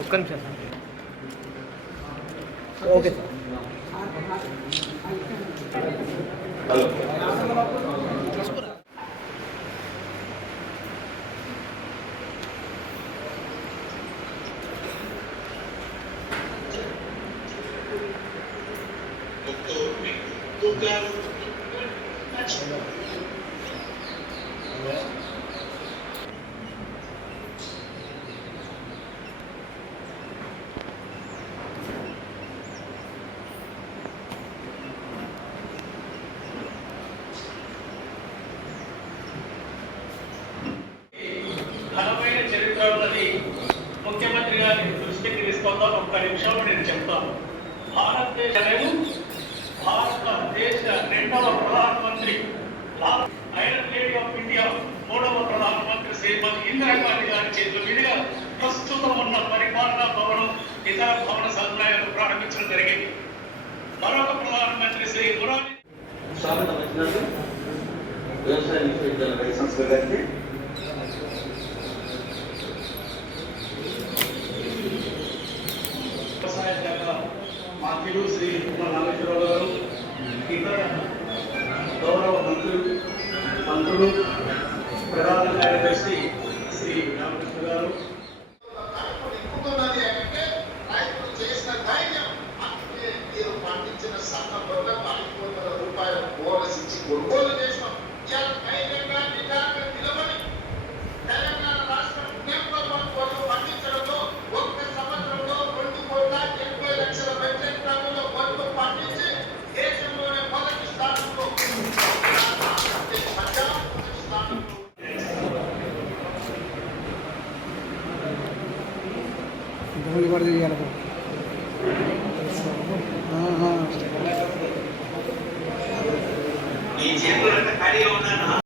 ఒక్క నిమిషం okay sir. ఘనమైన చరిత్ర ఉన్నది. ముఖ్యమంత్రి గారి దృష్టికి తీసుకుందాం. ఒక్క నిమిషంలో నేను చెప్తాను. భారతదేశ రెండవ ప్రధానమంత్రి ఐరన్ లేడీ ఆఫ్ ఇండియా మూడవ ప్రధానమంత్రి శ్రీమతి ఇందిరాగాంధీ గారి చేతుల మీదుగా ప్రస్తుతం ఉన్న పరిపాలనా భవనం ఇతర భవన సదుపాయాలు ప్రారంభించడం జరిగింది. మరొక ప్రధానమంత్రి శ్రీ మురారి వ్యవసాయ విశ్వవిద్యాలయ సంస్థ గారికి వ్యవసాయ శాఖ మంత్రులు శ్రీ నాగేశ్వరరావు గారు, ఇతర గౌరవ మంత్రులు ప్రధాన కార్యదర్శి శ్రీ రామకృష్ణ గారు, కొనుగోలు చేసినాం. ధైర్యంగా నిజంగా నిలబడి తెలంగాణ రాష్ట్రం నెంబర్ 1 వరకు పండించడంలో ఒక్క సంవత్సరంలో 2,80,00,000 మెట్రిక్ టన్నుల వరకు పండించి దేశంలోనే మొదటి స్థానంలో ఈ చేతులంతా ఖాళీగా ఉన్నాను.